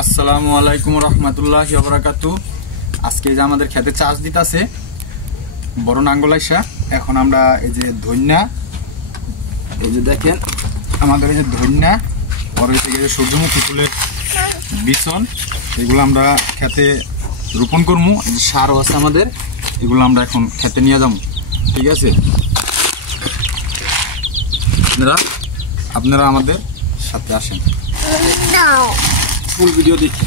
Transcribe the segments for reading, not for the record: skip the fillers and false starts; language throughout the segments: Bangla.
আসসালামু আলাইকুম রহমতুল্লাহি ওয়া বারাকাতু। আজকে যে আমাদের খেতে চাষ দিতেছে বড় নাঙ্গলাইসা। এখন আমরা এই যে ধন্যা, এই যে দেখেন আমাদের এই যে ধন্যা, পরে থেকে যে সূর্যমুখী ফুলের বিছন, এগুলো আমরা খেতে রোপণ করবো। সারও আছে আমাদের, এগুলো আমরা এখন খেতে নিয়ে যাবো। ঠিক আছে, আপনারা আমাদের সাথে আসেন, ফুল ভিডিও দেখি।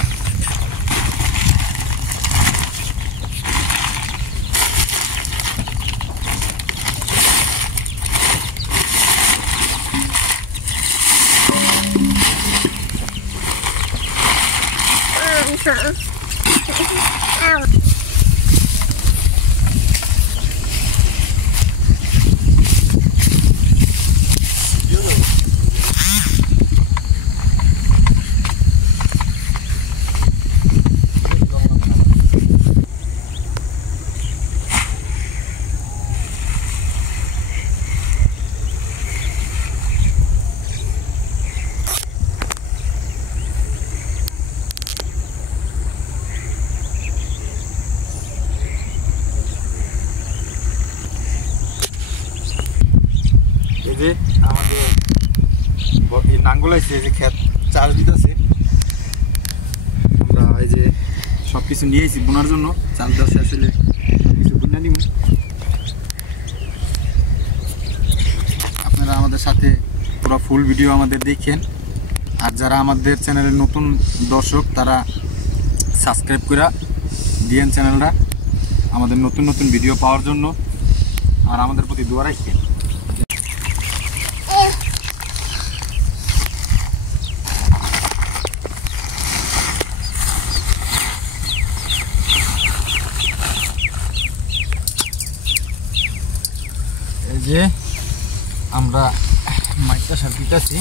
যে আমাদের এই নাঙ্গলাইছে, যে ক্ষেত চাষ দিতেছে, আমরা এই যে সবকিছু নিয়েছি বোনার জন্য। চাল চাষ আসলে কিছু বুনা নিব। আপনারা আমাদের সাথে পুরো ফুল ভিডিও আমাদের দেখেন। আর যারা আমাদের চ্যানেলের নতুন দর্শক, তারা সাবস্ক্রাইব করে দিয়েন চ্যানেলটা, আমাদের নতুন নতুন ভিডিও পাওয়ার জন্য। আর আমাদের প্রতি দোয়া রাখেন। এই যে আমরা মাইটা সার দিতেছি।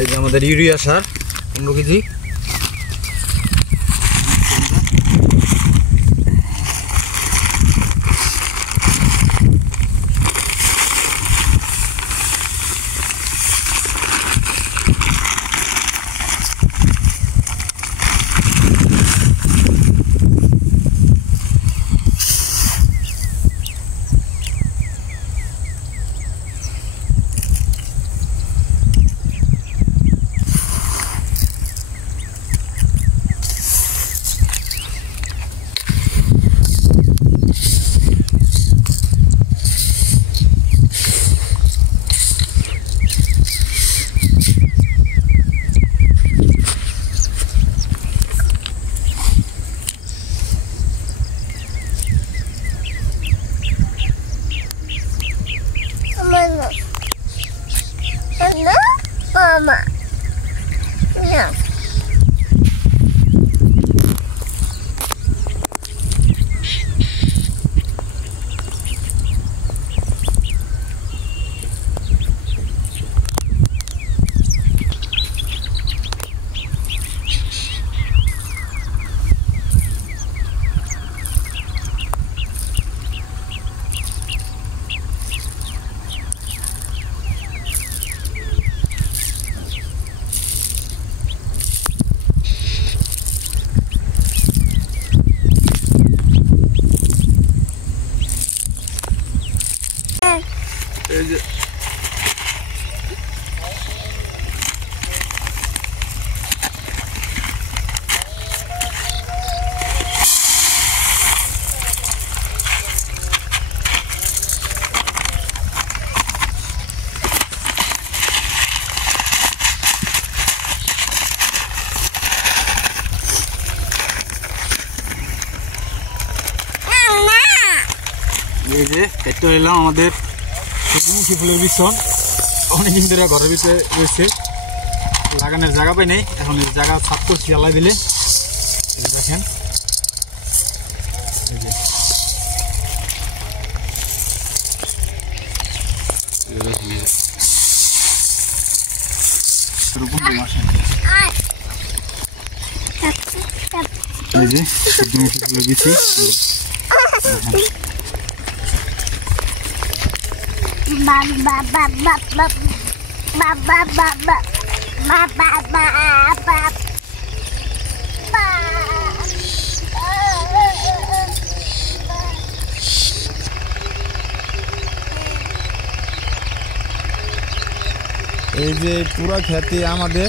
এই যে আমাদের ইউরিয়া সার 15 কেজি। Mama. Yeah. এই যে একটা এলাম আমাদের সূর্যমুখী ফুলের বিছন অনেকদিন ধরে ঘরের ভিতরে রয়েছে, লাগানোর জায়গা পাই নেই, এখন এই জায়গা ছাপ করছি আল্লাহ দিলে। দেখেন এই যে সূর্যমুখী ফুলের বিচি এই যে পুরা খেতে আমাদের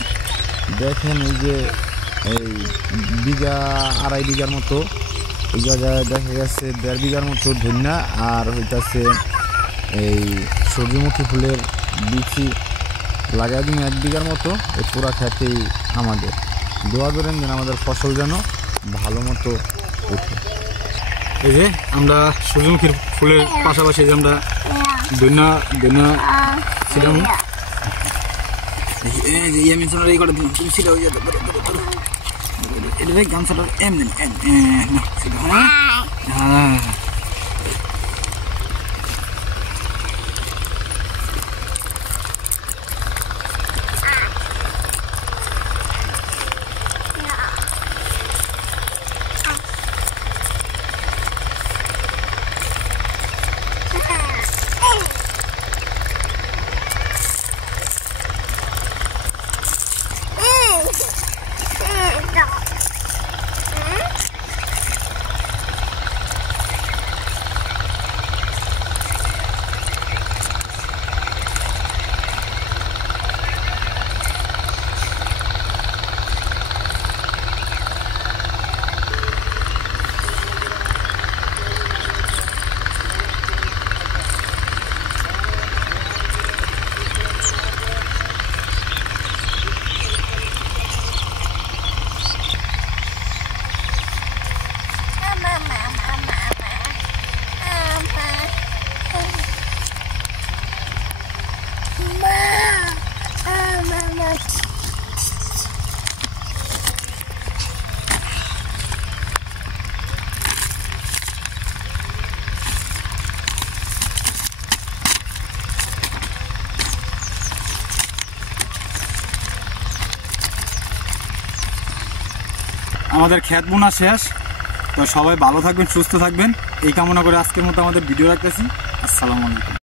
দেখেন এই যে এই বিঘা 2.5 বিঘার মতো, এই জায়গায় দেখা গেছে 1.5 বিঘার মতো ধন্যা আর হইতাছে এই সূর্যমুখী ফুলের বিচি লাগাই দিন 1 বিঘার মতো। এই পুরা খেতেই আমাদের দোয়া করেন যেন আমাদের ফসল যেন ভালো মতো ওঠে। এই যে আমরা সূর্যমুখীর ফুলের পাশাপাশি যে আমরা ধন্যা ছিলাম, আমি সোনার এই করে দিলাম, তুমি ছিল এটা দেখ গামছাটা এমনি হ্যাঁ। আমাদের ক্ষেত বোনা শেষ, তো সবাই ভালো থাকবেন, সুস্থ থাকবেন এই কামনা করে আজকের মতো আমাদের ভিডিও রাখতেছি। আসসালামু আলাইকুম।